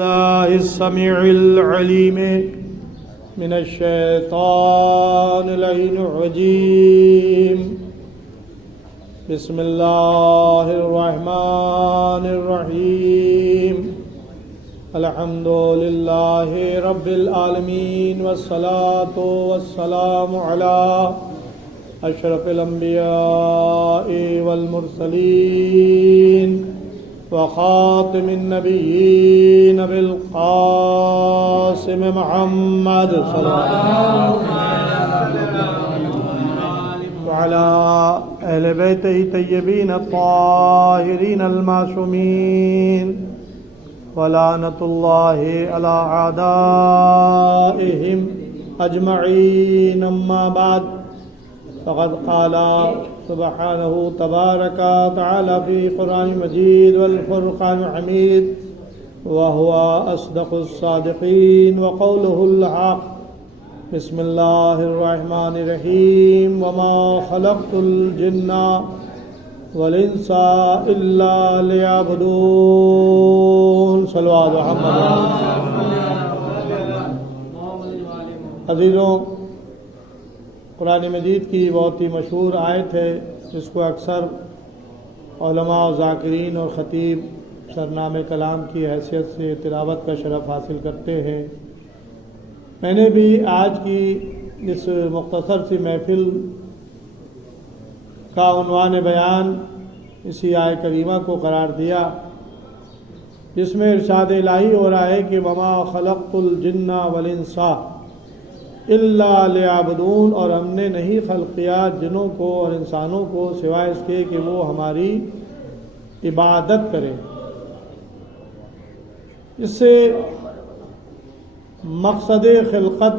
الله السميع العليم من الشيطان اللعين الرجيم. بسم الله الرحمن الرحيم. الحمد لله رب العالمين والصلاة والسلام على أشرف الأنبياء والمرسلين وخاتم النبيين بالقاسم محمد صلى الله عليه وسلم وعلى أهل بيته الطيبين الطاهرين المعصومين ولعنة الله على أعدائهم أجمعين. أما بعد فقد قال سبحانه تبارك وتعالى في قرآن مجيد والفرقان الحميد وهو أصدق الصادقين وقوله الحق. بسم الله الرحمن الرحيم. وما خلقت الجن والإنس إلا ليعبدون. صلوات محمد. عزیزوں، قرآن مجید کی بہت ہی مشہور آیت ہے جس کو اکثر علماء و ذاکرین اور خطیب سرنامہ کلام کی حیثیت سے تلاوت کا شرف حاصل کرتے ہیں. میں نے بھی آج کی اس مختصر سی محفل کا عنوان بیان اسی آیت کریمہ کو قرار دیا جس میں ارشاد الہی ہو رہا ہے کہ وما خلقت الجن والانس الا لیعبدون، اور ہم نے نہیں خلق کیا جنوں کو اور انسانوں کو سوائے اس کے کہ وہ ہماری عبادت کریں. اس سے مقصد خلقت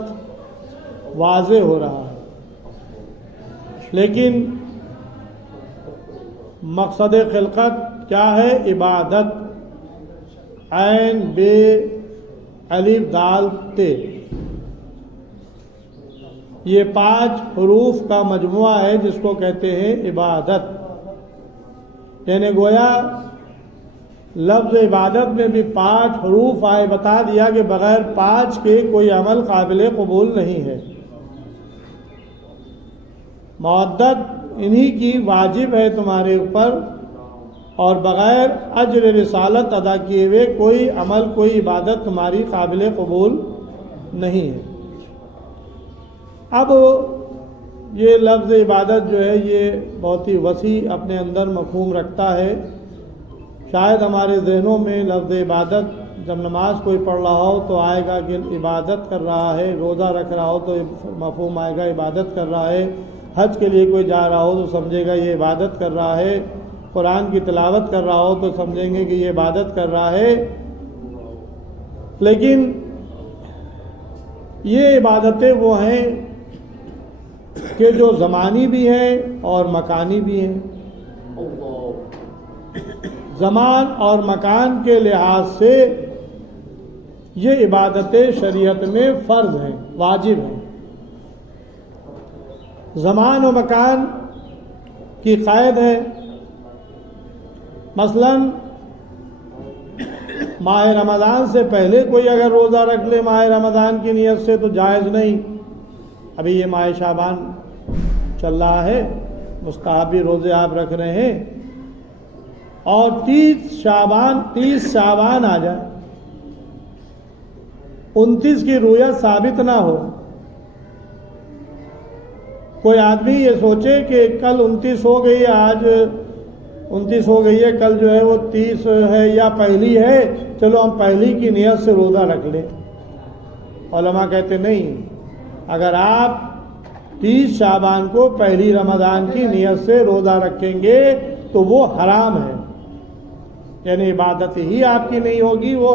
واضح ہو رہا ہے، لیکن مقصد خلقت کیا ہے؟ عبادت. عین بے الف دال تے، یہ 5 حروف کا مجموعہ ہے جس کو کہتے ہیں عبادت. یعنی گویا لفظ عبادت میں بھی 5 حروف آئے، بتا دیا کہ بغیر 5 کے کوئی عمل قابل قبول نہیں ہے. مودت انہی کی واجب ہے تمہارے اوپر، اور بغیر اجر رسالت ادا کیے ہوئے کوئی عمل کوئی عبادت تمہاری قابل قبول نہیں ہے. اب یہ لفظ عبادت جو ہے یہ بہت ہی وسیع اپنے اندر مفہوم رکھتا ہے. شاید ہمارے ذہنوں میں لفظ عبادت جب نماز کوئی پڑھ رہا ہو تو آئے گا کہ عبادت کر رہا ہے، روزہ رکھ رہا ہو تو مفہوم آئے گا عبادت کر رہا ہے، حج کے لیے کوئی جا رہا ہو تو سمجھے گا یہ عبادت کر رہا ہے، قرآن کی تلاوت کر رہا ہو تو سمجھیں گے کہ یہ عبادت کر رہا ہے. لیکن یہ عبادتیں وہ ہیں کہ جو زمانی بھی ہیں اور مکانی بھی ہیں. زمان اور مکان کے لحاظ سے یہ عبادتیں شریعت میں فرض ہیں، واجب ہیں. زمان و مکان کی قید ہے. مثلا ماہ رمضان سے پہلے کوئی اگر روزہ رکھ لے ماہ رمضان کی نیت سے تو جائز نہیں. ابھی یہ ماہ شعبان چل رہا ہے، مستحبی روزے آپ رکھ رہے ہیں، اور 30 شعبان آ جائے، 29 کی رویت ثابت نہ ہو، کوئی آدمی یہ سوچے کہ کل 29 ہو گئی ہے، آج 29 ہو گئی ہے، کل جو ہے وہ 30 ہے یا پہلی ہے، چلو ہم پہلی کی نیت سے روزہ رکھ لیں. علماء کہتے نہیں، اگر آپ 30 شعبان کو پہلی رمضان کی نیت سے روزہ رکھیں گے تو وہ حرام ہے، یعنی عبادت ہی آپ کی نہیں ہوگی، وہ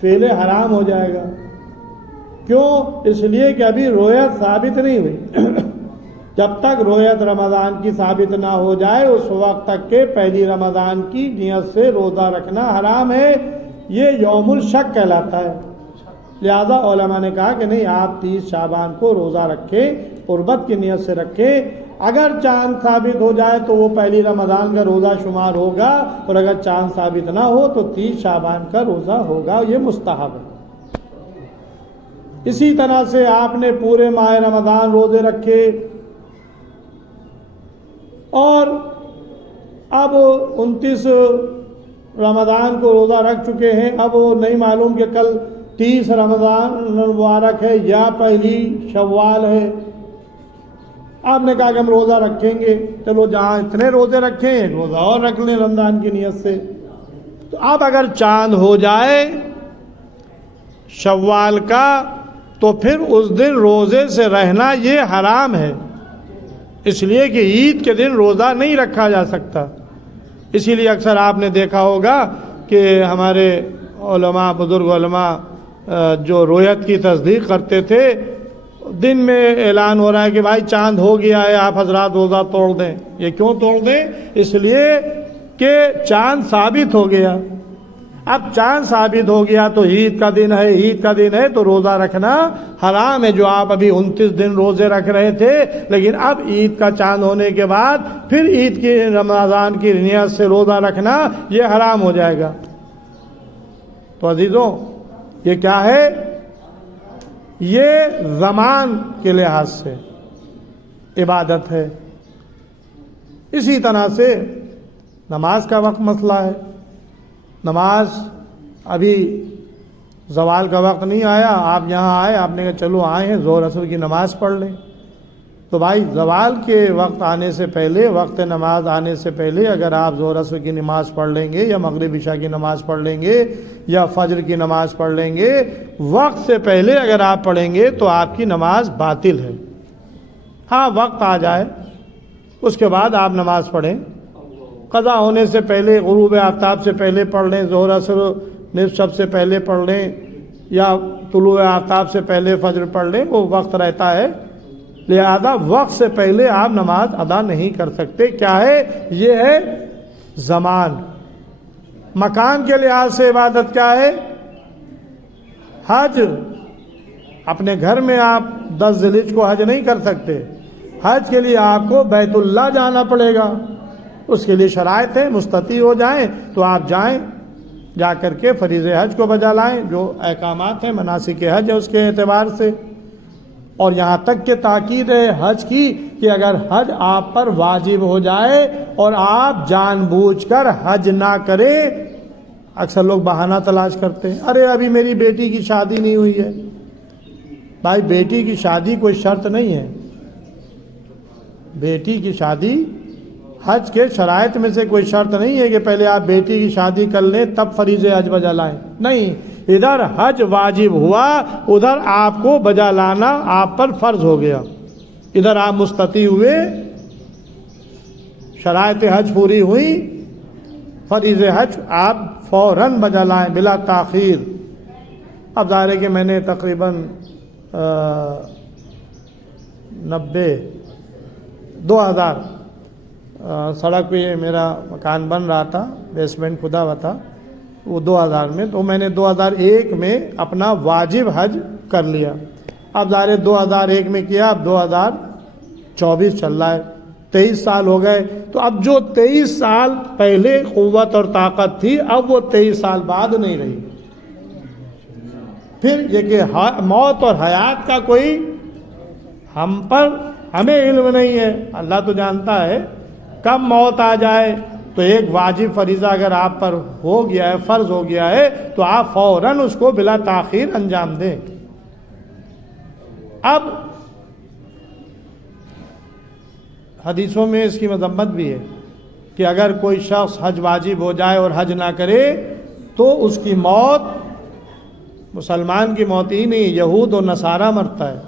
فعل حرام ہو جائے گا. کیوں؟ اس لیے کہ ابھی رویت ثابت نہیں ہوئی. جب تک رویت رمضان کی ثابت نہ ہو جائے اس وقت تک کہ پہلی رمضان کی نیت سے روزہ رکھنا حرام ہے. یہ یوم الشک کہلاتا ہے. لہذا علماء نے کہا کہ نہیں، آپ 30 شعبان کو روزہ رکھیں، قربت کی نیت سے رکھیں. اگر چاند ثابت ہو جائے تو وہ پہلی رمضان کا روزہ شمار ہوگا، اور اگر چاند ثابت نہ ہو تو 30 شعبان کا روزہ ہوگا. یہ مستحب ہے. اسی طرح سے آپ نے پورے ماہ رمضان روزے رکھے اور اب 29 رمضان کو روزہ رکھ چکے ہیں. اب وہ نہیں معلوم کہ کل 30 رمضان مبارک ہے یا پہلی شوال ہے. آپ نے کہا کہ ہم روزہ رکھیں گے. چلو جہاں اتنے روزے رکھیں ایک روزہ اور رکھ لیں رمضان کی نیت سے. تو اب اگر چاند ہو جائے شوال کا تو پھر اس دن روزے سے رہنا یہ حرام ہے، اس لیے کہ عید کے دن روزہ نہیں رکھا جا سکتا. اسی لیے اکثر آپ نے دیکھا ہوگا کہ ہمارے علماء، بزرگ علماء جو رویت کی تصدیق کرتے تھے، دن میں اعلان ہو رہا ہے کہ بھائی چاند ہو گیا ہے، آپ حضرات روزہ توڑ دیں. یہ کیوں توڑ دیں؟ اس لیے کہ چاند ثابت ہو گیا. اب چاند ثابت ہو گیا تو عید کا دن ہے، عید کا دن ہے تو روزہ رکھنا حرام ہے. جو آپ ابھی 29 دن روزے رکھ رہے تھے، لیکن اب عید کا چاند ہونے کے بعد پھر عید کی رمضان کی نیت سے روزہ رکھنا یہ حرام ہو جائے گا. تو عزیزوں یہ کیا ہے؟ یہ زمان کے لحاظ سے عبادت ہے. اسی طرح سے نماز کا وقت مسئلہ ہے. نماز ابھی زوال کا وقت نہیں آیا، آپ یہاں آئے، آپ نے کہا چلو آئے ہیں ظہر عصر کی نماز پڑھ لیں. تو بھائی زوال کے وقت آنے سے پہلے، وقت نماز آنے سے پہلے اگر آپ ظہر عصر کی نماز پڑھ لیں گے یا مغرب عشاء کی نماز پڑھ لیں گے یا فجر کی نماز پڑھ لیں گے، وقت سے پہلے اگر آپ پڑھیں گے تو آپ کی نماز باطل ہے. ہاں وقت آ جائے اس کے بعد آپ نماز پڑھیں، قضا ہونے سے پہلے، غروب آفتاب سے پہلے پڑھ لیں، ظہر عصر نصف شب سے پہلے پڑھ لیں یا طلوع آفتاب سے پہلے فجر پڑھ لیں، وہ وقت رہتا ہے. لہذا وقت سے پہلے آپ نماز ادا نہیں کر سکتے. کیا ہے؟ یہ ہے زمان. مکان کے لحاظ سے عبادت کیا ہے؟ حج. اپنے گھر میں آپ 10 ذی الحجہ کو حج نہیں کر سکتے. حج کے لیے آپ کو بیت اللہ جانا پڑے گا. اس کے لیے شرائط ہے، مستطیع ہو جائیں تو آپ جائیں، جا کر کے فریض حج کو بجا لائیں. جو احکامات ہیں مناسک حج ہے اس کے اعتبار سے. اور یہاں تک کہ تاکید ہے حج کی کہ اگر حج آپ پر واجب ہو جائے اور آپ جان بوجھ کر حج نہ کریں، اکثر لوگ بہانہ تلاش کرتے ہیں، ارے ابھی میری بیٹی کی شادی نہیں ہوئی ہے. بھائی بیٹی کی شادی کوئی شرط نہیں ہے. بیٹی کی شادی حج کے شرائط میں سے کوئی شرط نہیں ہے کہ پہلے آپ بیٹی کی شادی کر لیں تب فریض حج بجا لائیں. نہیں، ادھر حج واجب ہوا، ادھر آپ کو بجا لانا آپ پر فرض ہو گیا. ادھر آپ مستطیع ہوئے، شرائط حج پوری ہوئی، فریض حج آپ فوراً بجا لائیں بلا تاخیر. اب ظاہر ہے کہ میں نے تقریباً 2000 سڑک پہ میرا مکان بن رہا تھا، بیسمنٹ کھدا ہوا تھا، وہ 2000 میں، تو میں نے 2001 میں اپنا واجب حج کر لیا. اب ظاہر 2001 میں کیا، اب 2024 چل رہا ہے، 23 سال ہو گئے. تو اب جو 23 سال پہلے قوت اور طاقت تھی اب وہ 23 سال بعد نہیں رہی. پھر یہ کہ موت اور حیات کا کوئی ہمیں علم نہیں ہے، اللہ تو جانتا ہے. کب موت آ جائے تو ایک واجب فریضہ اگر آپ پر ہو گیا ہے، فرض ہو گیا ہے، تو آپ فوراً اس کو بلا تاخیر انجام دیں. اب حدیثوں میں اس کی مذمت بھی ہے کہ اگر کوئی شخص حج واجب ہو جائے اور حج نہ کرے تو اس کی موت مسلمان کی موت ہی نہیں، یہود و نصارہ مرتا ہے.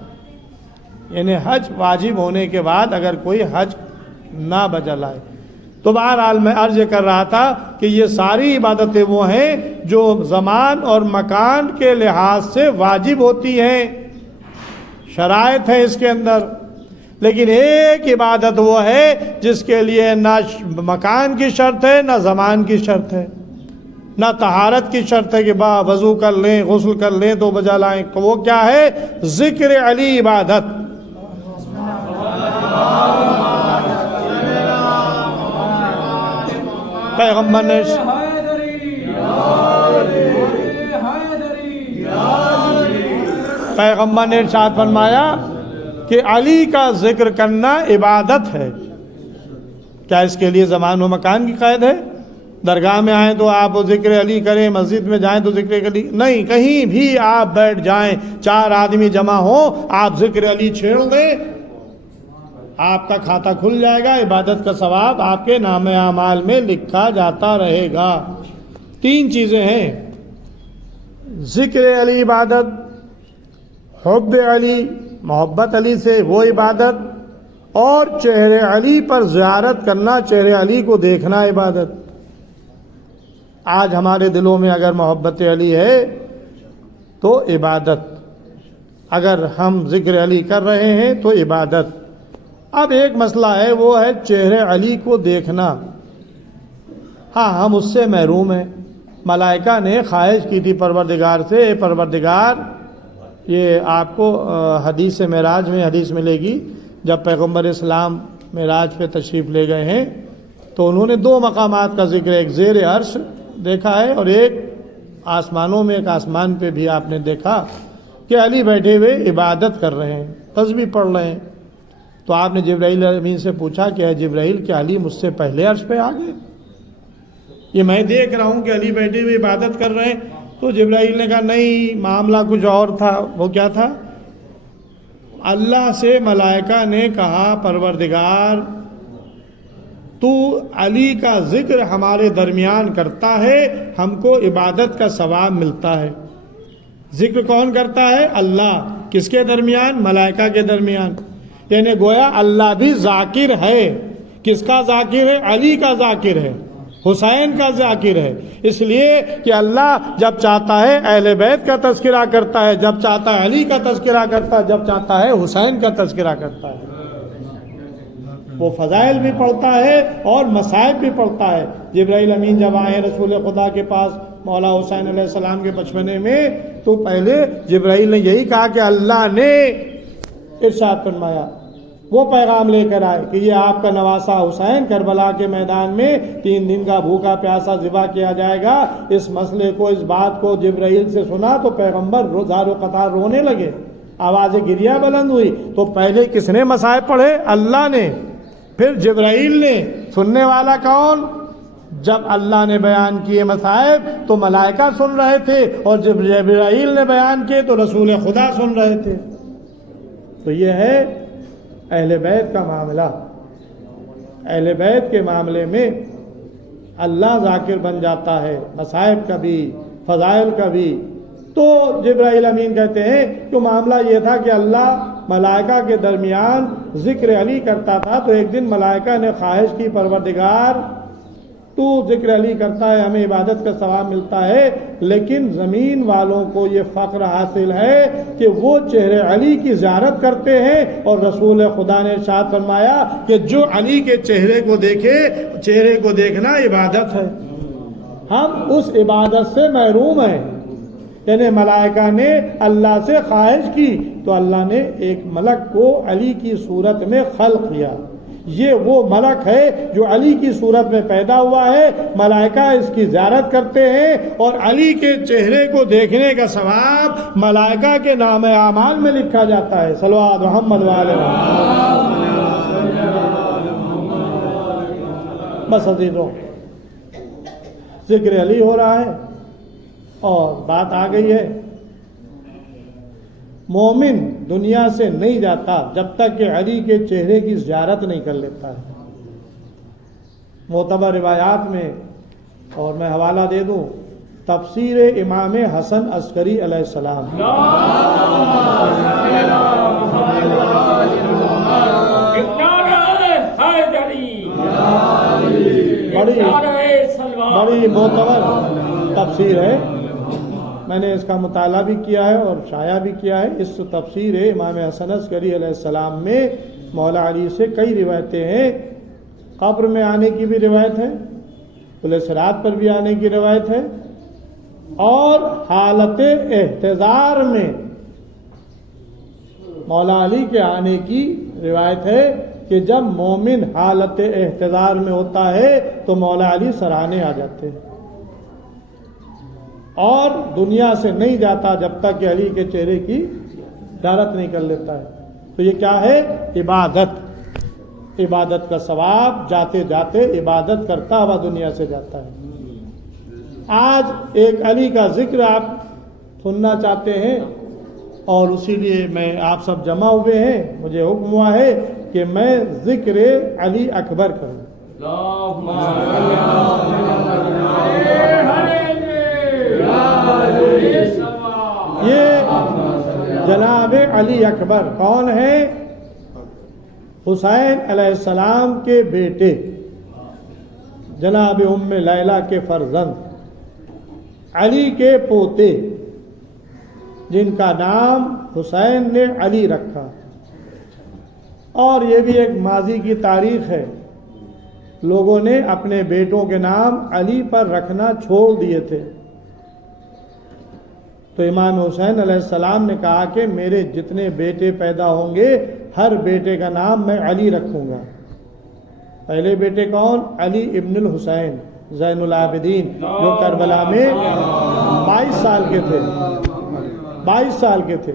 یعنی حج واجب ہونے کے بعد اگر کوئی حج نہ بجا لائے. تو بہرحال میں عرض کر رہا تھا کہ یہ ساری عبادتیں وہ ہیں جو زمان اور مکان کے لحاظ سے واجب ہوتی ہیں، شرائط ہے اس کے اندر. لیکن ایک عبادت وہ ہے جس کے لیے نہ مکان کی شرط ہے نہ زمان کی شرط ہے، نہ طہارت کی شرط ہے کہ وضو کر لیں، غسل کر لیں تو بجا لائیں. وہ کیا ہے؟ ذکر علی عبادت. پیغمبر نے ارشاد فرمایا کہ علی کا ذکر کرنا عبادت ہے. کیا اس کے لیے زمان و مکان کی قید ہے؟ درگاہ میں آئیں تو آپ ذکر علی کریں، مسجد میں جائیں تو ذکر علی نہیں، کہیں بھی آپ بیٹھ جائیں، 4 آدمی جمع ہوں، آپ ذکر علی چھیڑ دیں، آپ کا کھاتا کھل جائے گا، عبادت کا ثواب آپ کے نام اعمال میں لکھا جاتا رہے گا. 3 چیزیں ہیں: ذکر علی عبادت، حب علی محبت علی سے وہ عبادت، اور چہرے علی پر زیارت کرنا، چہرے علی کو دیکھنا عبادت. آج ہمارے دلوں میں اگر محبت علی ہے تو عبادت، اگر ہم ذکر علی کر رہے ہیں تو عبادت. اب ایک مسئلہ ہے، وہ ہے چہرے علی کو دیکھنا. ہاں، ہم اس سے محروم ہیں. ملائکہ نے خواہش کی تھی پروردگار سے، اے پروردگار، یہ آپ کو حدیث معراج میں حدیث ملے گی، جب پیغمبر اسلام معراج پہ تشریف لے گئے ہیں تو انہوں نے 2 مقامات کا ذکر، ایک زیر عرش دیکھا ہے اور ایک آسمانوں میں، ایک آسمان پہ بھی آپ نے دیکھا کہ علی بیٹھے ہوئے عبادت کر رہے ہیں، تسبیح پڑھ رہے ہیں. تو آپ نے جبرائیل امین سے پوچھا کہ اے جبرائیل، کیا علی مجھ سے پہلے عرش پہ آ گئے؟ یہ میں دیکھ رہا ہوں کہ علی بیٹھے ہوئے عبادت کر رہے ہیں. تو جبرائیل نے کہا نہیں، معاملہ کچھ اور تھا. وہ کیا تھا؟ اللہ سے ملائکہ نے کہا پروردگار تو علی کا ذکر ہمارے درمیان کرتا ہے، ہم کو عبادت کا ثواب ملتا ہے. ذکر کون کرتا ہے؟ اللہ. کس کے درمیان؟ ملائکہ کے درمیان. یعنی گویا اللہ بھی ذاکر ہے. کس کا ذاکر ہے؟ علی کا ذاکر ہے، حسین کا ذاکر ہے. اس لیے کہ اللہ جب چاہتا ہے اہل بیت کا تذکرہ کرتا ہے، جب چاہتا ہے علی کا تذکرہ کرتا ہے، جب چاہتا ہے حسین کا تذکرہ کرتا ہے. وہ فضائل بھی پڑھتا ہے اور مصائب بھی پڑھتا ہے. جبرائیل امین جب آئے رسول خدا کے پاس مولا حسین علیہ السلام کے بچپنے میں، تو پہلے جبرائیل نے یہی کہا کہ اللہ نے ارشاد فرمایا، وہ پیغام لے کر آئے کہ یہ آپ کا نواسا حسین کربلا کے میدان میں 3 دن کا بھوکا پیاسا ذبح کیا جائے گا. اس مسئلے کو، اس بات کو جبرائیل سے سنا تو پیغمبر زار و قطار رونے لگے، آواز گریہ بلند ہوئی. تو پہلے کس نے مصائب پڑھے؟ اللہ نے، پھر جبرائیل نے. سننے والا کون؟ جب اللہ نے بیان کیے مصائب تو ملائکہ سن رہے تھے، اور جب جبرائیل نے بیان کیے تو رسول خدا سن رہے تھے. تو یہ ہے اہل بیت کا معاملہ. اہل بیت کے معاملے میں اللہ ذاکر بن جاتا ہے، مصائب کا بھی، فضائل کا بھی. تو جبرائیل امین کہتے ہیں کہ معاملہ یہ تھا کہ اللہ ملائکہ کے درمیان ذکر علی کرتا تھا. تو ایک دن ملائکہ نے خواہش کی پروردگار تو ذکر علی کرتا ہے، ہمیں عبادت کا ثواب ملتا ہے، لیکن زمین والوں کو یہ فخر حاصل ہے کہ وہ چہرے علی کی زیارت کرتے ہیں. اور رسول خدا نے ارشاد فرمایا کہ جو علی کے چہرے کو دیکھے، چہرے کو دیکھنا عبادت ہے. ہم اس عبادت سے محروم ہیں. یعنی ملائکہ نے اللہ سے خواہش کی تو اللہ نے ایک ملک کو علی کی صورت میں خلق کیا. یہ وہ ملک ہے جو علی کی صورت میں پیدا ہوا ہے. ملائکہ اس کی زیارت کرتے ہیں اور علی کے چہرے کو دیکھنے کا ثواب ملائکہ کے نام اعمال میں لکھا جاتا ہے. صلوات محمد وعلی بس عزیزوں، ذکر علی ہو رہا ہے اور بات آ گئی ہے، مومن دنیا سے نہیں جاتا جب تک کہ علی کے چہرے کی زیارت نہیں کر لیتا ہے. معتبر روایات میں، اور میں حوالہ دے دوں، تفسیر امام حسن عسکری علیہ السلام، بڑی معتبر تفسیر ہے. میں نے اس کا مطالعہ بھی کیا ہے اور شائع بھی کیا ہے. اس تفسیر امام حسن عسکری علیہ السلام میں مولا علی سے کئی روایتیں ہیں. قبر میں آنے کی بھی روایت ہے، پل صراط پر بھی آنے کی روایت ہے، اور حالت احتضار میں مولا علی کے آنے کی روایت ہے. کہ جب مومن حالت احتضار میں ہوتا ہے تو مولا علی سراہنے آ جاتے ہیں اور دنیا سے نہیں جاتا جب تک کہ علی کے چہرے کی زیارت نہیں کر لیتا ہے. تو یہ کیا ہے؟ عبادت کا ثواب. جاتے جاتے عبادت کرتا ہوا دنیا سے جاتا ہے. آج ایک علی کا ذکر آپ سننا چاہتے ہیں اور اسی لیے میں آپ سب جمع ہوئے ہیں. مجھے حکم ہوا ہے کہ میں ذکر علی اکبر کروں. یہ جناب علی اکبر کون ہے؟ حسین علیہ السلام کے بیٹے، جناب ام لیلہ کے فرزند، علی کے پوتے، جن کا نام حسین نے علی رکھا. اور یہ بھی ایک ماضی کی تاریخ ہے، لوگوں نے اپنے بیٹوں کے نام علی پر رکھنا چھوڑ دیے تھے. تو امام حسین علیہ السلام نے کہا کہ میرے جتنے بیٹے پیدا ہوں گے ہر بیٹے کا نام میں علی رکھوں گا. پہلے بیٹے کون؟ علی ابن الحسین زین العابدین، جو کربلا میں 22 سال کے تھے. 22 سال کے تھے.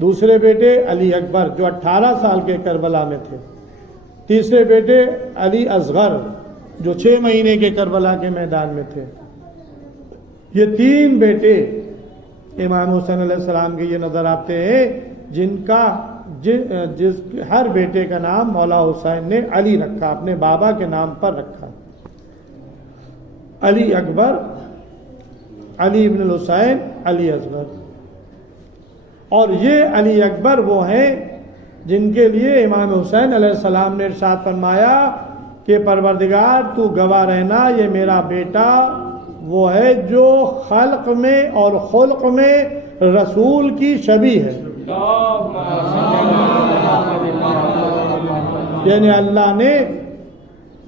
دوسرے بیٹے علی اکبر جو 18 سال کے کربلا میں تھے. تیسرے بیٹے علی اصغر جو 6 مہینے کے کربلا کے میدان میں تھے. یہ 3 بیٹے امام حسین علیہ السلام کے یہ نظر آتے ہیں جن کا ہر بیٹے کا نام مولا حسین نے علی رکھا، اپنے بابا کے نام پر رکھا. علی اکبر، علی ابن الحسین، علی اصغر. اور یہ علی اکبر وہ ہیں جن کے لیے امام حسین علیہ السلام نے ارشاد فرمایا کہ پروردگار تو گواہ رہنا یہ میرا بیٹا وہ ہے جو خلق میں اور خلق میں رسول کی شبیہ ہے. یعنی اللہ نے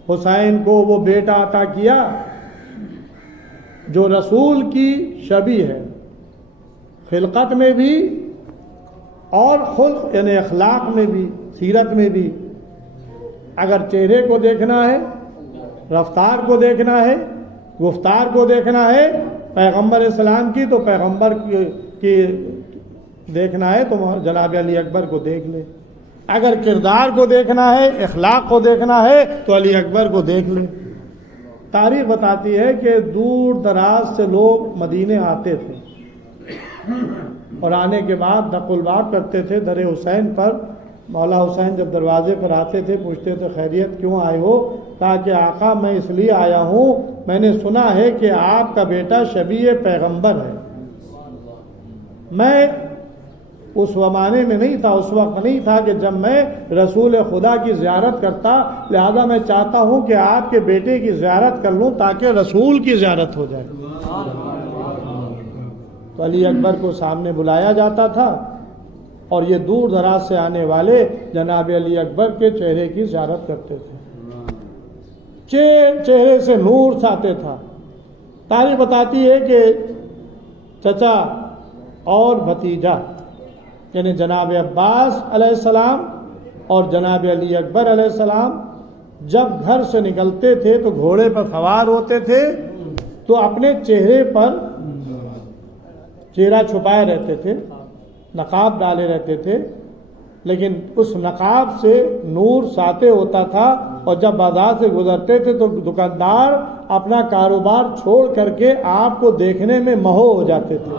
حسین کو وہ بیٹا عطا کیا جو رسول کی شبیہ ہے، خلقت میں بھی اور خلق یعنی اخلاق میں بھی، سیرت میں بھی. اگر چہرے کو دیکھنا ہے، رفتار کو دیکھنا ہے، گفتار کو دیکھنا ہے پیغمبر اسلام کی تو پیغمبر کی دیکھنا ہے تو جناب علی اکبر کو دیکھ لے. اگر کردار کو دیکھنا ہے، اخلاق کو دیکھنا ہے تو علی اکبر کو دیکھ لے. تاریخ بتاتی ہے کہ دور دراز سے لوگ مدینے آتے تھے اور آنے کے بعد نقل بات کرتے تھے در حسین پر. مولا حسین جب دروازے پر آتے تھے پوچھتے تھے خیریت کیوں آئے ہو؟ کہا کہ آقا میں اس لیے آیا ہوں، میں نے سنا ہے کہ آپ کا بیٹا شبیہ پیغمبر ہے. میں اس زمانے میں نہیں تھا، اس وقت نہیں تھا کہ جب میں رسول خدا کی زیارت کرتا، لہذا میں چاہتا ہوں کہ آپ کے بیٹے کی زیارت کر لوں تاکہ رسول کی زیارت ہو جائے. تو علی اکبر کو سامنے بلایا جاتا تھا اور یہ دور دراز سے آنے والے جناب علی اکبر کے چہرے کی زیارت کرتے تھے. چہرے سے نور ساتے تھا. تاریخ بتاتی ہے کہ چچا اور بھتیجا یعنی جناب عباس علیہ السلام اور جناب علی اکبر علیہ السلام جب گھر سے نکلتے تھے تو گھوڑے پر سوار ہوتے تھے تو اپنے چہرے پر چہرہ چھپائے رہتے تھے، نقاب ڈالے رہتے تھے، لیکن اس نقاب سے نور ساطع ہوتا تھا اور جب بازار سے گزرتے تھے تو دکاندار اپنا کاروبار چھوڑ کر کے آپ کو دیکھنے میں مہو ہو جاتے تھے.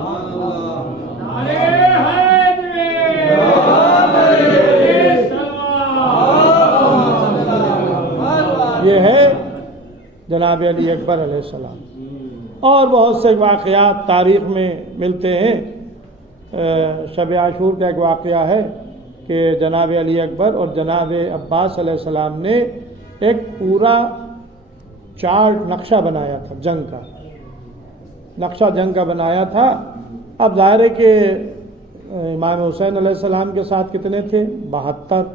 یہ ہے جناب علی اکبر علیہ السلام. اور بہت سے واقعات تاریخ میں ملتے ہیں. شب عاشور کا ایک واقعہ ہے کہ جناب علی اکبر اور جناب عباس علیہ السلام نے ایک پورا چارٹ نقشہ بنایا تھا، جنگ کا نقشہ جنگ کا بنایا تھا. اب ظاہر ہے کہ امام حسین علیہ السلام کے ساتھ کتنے تھے؟ 72.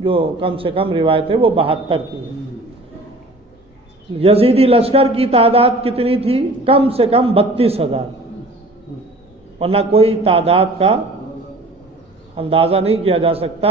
جو کم سے کم روایت ہے وہ 72 کی ہے. یزیدی لشکر کی تعداد کتنی تھی؟ کم سے کم 32,000، ورنہ کوئی تعداد کا اندازہ نہیں کیا جا سکتا.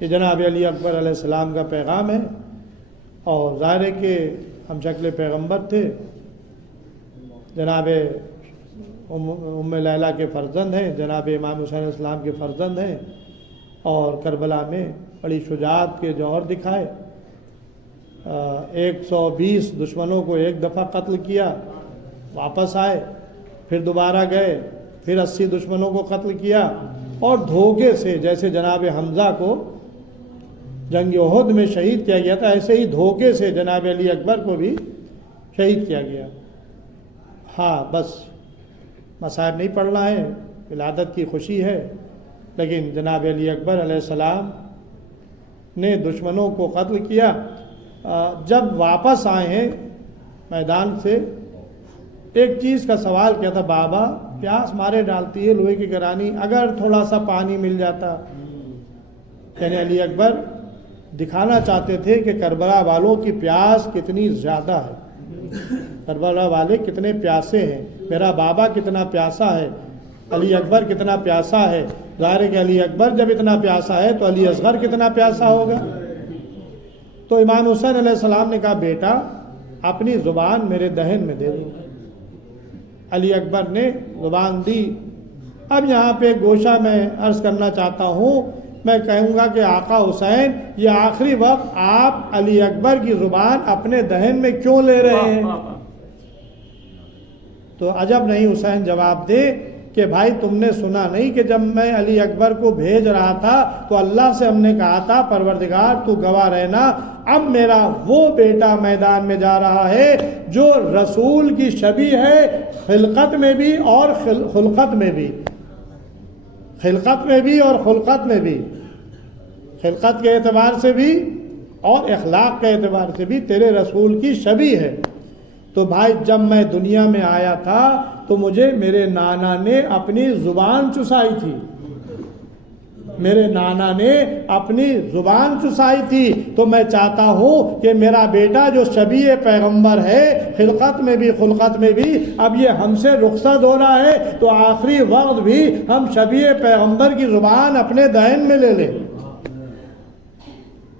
یہ جناب علی اکبر علیہ السلام کا پیغام ہے، اور ظاہر ہے کہ ہم شکل پیغمبر تھے، جناب ام لیلہ کے فرزند ہیں، جناب امام حسین علیہ السلام کے فرزند ہیں، اور کربلا میں بڑی شجاعت کے جوہر دکھائے۔ 120 دشمنوں کو ایک دفعہ قتل کیا، واپس آئے، پھر دوبارہ گئے، پھر 80 دشمنوں کو قتل کیا، اور دھوکے سے جیسے جناب حمزہ کو جنگ احد میں شہید کیا گیا تھا، ایسے ہی دھوکے سے جناب علی اکبر کو بھی شہید کیا گیا۔ ہاں بس مصائب نہیں پڑھنا ہے، ولادت کی خوشی ہے، لیکن جناب علی اکبر علیہ السلام نے دشمنوں کو قتل کیا۔ جب واپس آئے ہیں میدان سے، ایک چیز کا سوال کیا تھا، بابا پیاس مارے ڈالتی ہے لوہے کی گرانی، اگر تھوڑا سا پانی مل جاتا۔ یعنی علی اکبر دکھانا چاہتے تھے کہ کربلا والوں کی پیاس کتنی زیادہ ہے، کربلا والے کتنے پیاسے ہیں، میرا بابا کتنا پیاسا ہے، علی اکبر کتنا پیاسا ہے۔ ظاہر ہے کہ علی اکبر جب اتنا پیاسا ہے تو علی اصغر کتنا پیاسا ہوگا۔ تو امام حسین علیہ السلام نے کہا، بیٹا اپنی زبان میرے دہن میں دے دو۔ علی اکبر نے زبان دی۔ اب یہاں پہ گوشہ میں عرض کرنا چاہتا ہوں، میں کہوں گا کہ آقا حسین یہ آخری وقت آپ علی اکبر کی زبان اپنے دہن میں کیوں لے رہے ہیں؟ تو عجب نہیں حسین جواب دے کہ بھائی تم نے سنا نہیں کہ جب میں علی اکبر کو بھیج رہا تھا تو اللہ سے ہم نے کہا تھا پروردگار تو گواہ رہنا، اب میرا وہ بیٹا میدان میں جا رہا ہے جو رسول کی شبیہ ہے، خلقت میں بھی اور خلقت میں بھی، خلقت میں بھی اور خلقت میں بھی، خلقت کے اعتبار سے بھی اور اخلاق کے اعتبار سے بھی تیرے رسول کی شبیہ ہے۔ تو بھائی جب میں دنیا میں آیا تھا تو مجھے میرے نانا نے اپنی زبان چسائی تھی، میرے نانا نے اپنی زبان چسائی تھی، تو میں چاہتا ہوں کہ میرا بیٹا جو شبیہ پیغمبر ہے، خلقت میں بھی خلقت میں بھی، اب یہ ہم سے رخصت ہو رہا ہے تو آخری وقت بھی ہم شبیہ پیغمبر کی زبان اپنے دہن میں لے لیں۔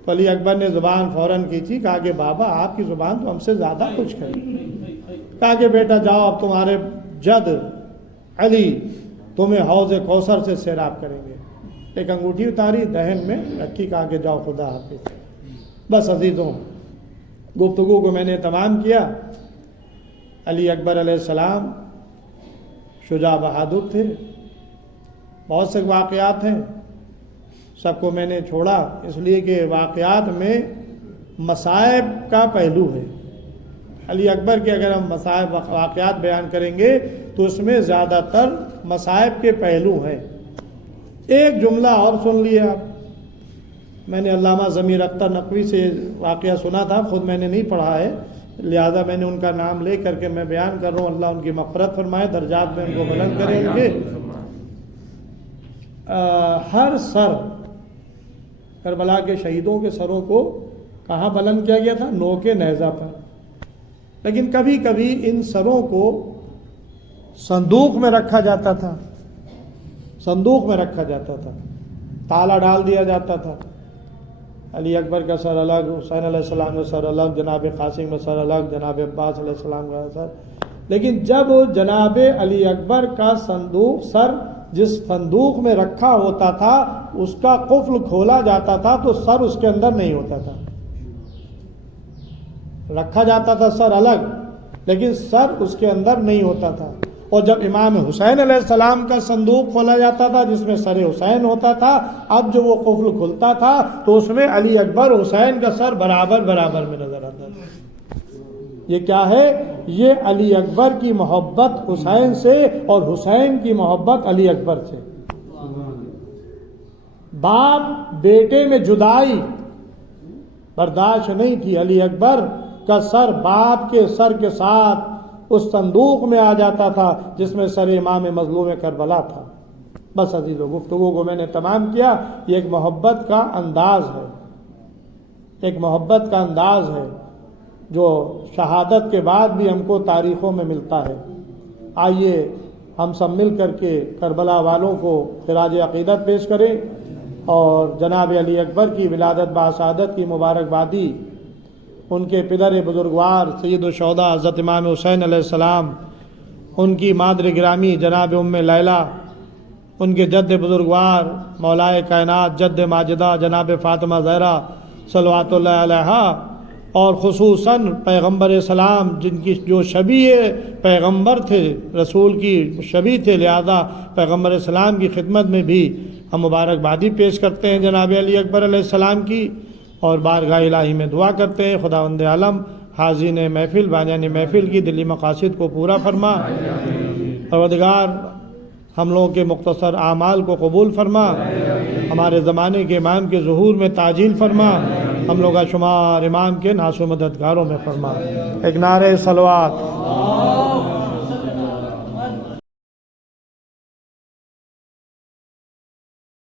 علی اکبر نے زبان فوراً کی تھی، کہا کہ بابا آپ کی زبان تو ہم سے زیادہ کچھ کہی۔ کہا کہ بیٹا جاؤ، اب تمہارے جد علی تمہیں حوض کوثر سے سیراب کریں گے۔ ایک انگوٹھی اتاری، دہن میں رکھی، کہا کہ جاؤ خدا حافظ۔ بس عزیزوں، گفتگو کو میں نے تمام کیا۔ علی اکبر علیہ السلام شجاع بہادر تھے، بہت سے واقعات ہیں، سب کو میں نے چھوڑا اس لیے کہ واقعات میں مصائب کا پہلو ہے۔ علی اکبر کے اگر ہم مصائب واقعات بیان کریں گے تو اس میں زیادہ تر مصائب کے پہلو ہیں۔ ایک جملہ اور سن لیا آپ، میں نے علامہ ضمیر اختر نقوی سے واقعہ سنا تھا، خود میں نے نہیں پڑھا ہے، لہذا میں نے ان کا نام لے کر کے میں بیان کر رہا ہوں۔ اللہ ان کی مغفرت فرمائے، درجات میں ان کو بلند کرے۔ ان کے ہر سر، کربلا کے شہیدوں کے سروں کو کہاں بلند کیا گیا تھا؟ نوک نیزہ پر۔ لیکن کبھی کبھی ان سروں کو صندوق میں رکھا جاتا تھا، صندوق میں رکھا جاتا تھا، تالا ڈال دیا جاتا تھا۔ علی اکبر کا سر الگ، حسین علیہ السلام کا سر الگ، جناب قاسم کا سر الگ، جناب عباس علیہ السلام کا سر۔ لیکن جب جناب علی اکبر کا صندوق، سر جس صندوق میں رکھا ہوتا تھا اس کا قفل کھولا جاتا تھا تو سر اس کے اندر نہیں ہوتا تھا، رکھا جاتا تھا سر الگ لیکن سر اس کے اندر نہیں ہوتا تھا۔ اور جب امام حسین علیہ السلام کا صندوق کھولا جاتا تھا جس میں سر حسین ہوتا تھا، اب جو وہ قفل کھلتا تھا تو اس میں علی اکبر حسین کا سر برابر برابر میں نظر آتا تھا۔ یہ کیا ہے؟ یہ علی اکبر کی محبت حسین سے اور حسین کی محبت علی اکبر سے۔ باپ بیٹے میں جدائی برداشت نہیں تھی، علی اکبر کا سر باپ کے سر کے ساتھ اس صندوق میں آ جاتا تھا جس میں سر امام مظلوم کربلا تھا۔ بس عزیزو، گفتگو کو میں نے تمام کیا۔ یہ ایک محبت کا انداز ہے، ایک محبت کا انداز ہے جو شہادت کے بعد بھی ہم کو تاریخوں میں ملتا ہے۔ آئیے ہم سب مل کر کے کربلا والوں کو خراج عقیدت پیش کریں۔ اور جناب علی اکبر کی ولادت باسعادت کی مبارکبادی ان کے پدر بزرگوار سید الشہداء حضرت امام حسین علیہ السلام، ان کی مادر گرامی جناب ام لیلہ، ان کے جد بزرگوار مولائے کائنات جد ماجدہ جناب فاطمہ زہرا صلوات اللہ علیہا، اور خصوصاً پیغمبر اسلام جن کی جو شبیہ پیغمبر تھے، رسول کی شبیہ تھے، لہذا پیغمبر اسلام کی خدمت میں بھی ہم مبارکبادی پیش کرتے ہیں جناب علی اکبر علیہ السلام کی، اور بارگاہ الہی میں دعا کرتے ہیں خداوند عالم حاضرین محفل بانیان محفل کی دلی مقاصد کو پورا فرما، پروردگار ہم لوگوں کے مختصر اعمال کو قبول فرما، ہمارے زمانے کے امام کے ظہور میں تعجیل فرما، ہم لوگ کا شمار امام کے ناصر مددگاروں میں فرما۔ ایک نعرہ صلوات۔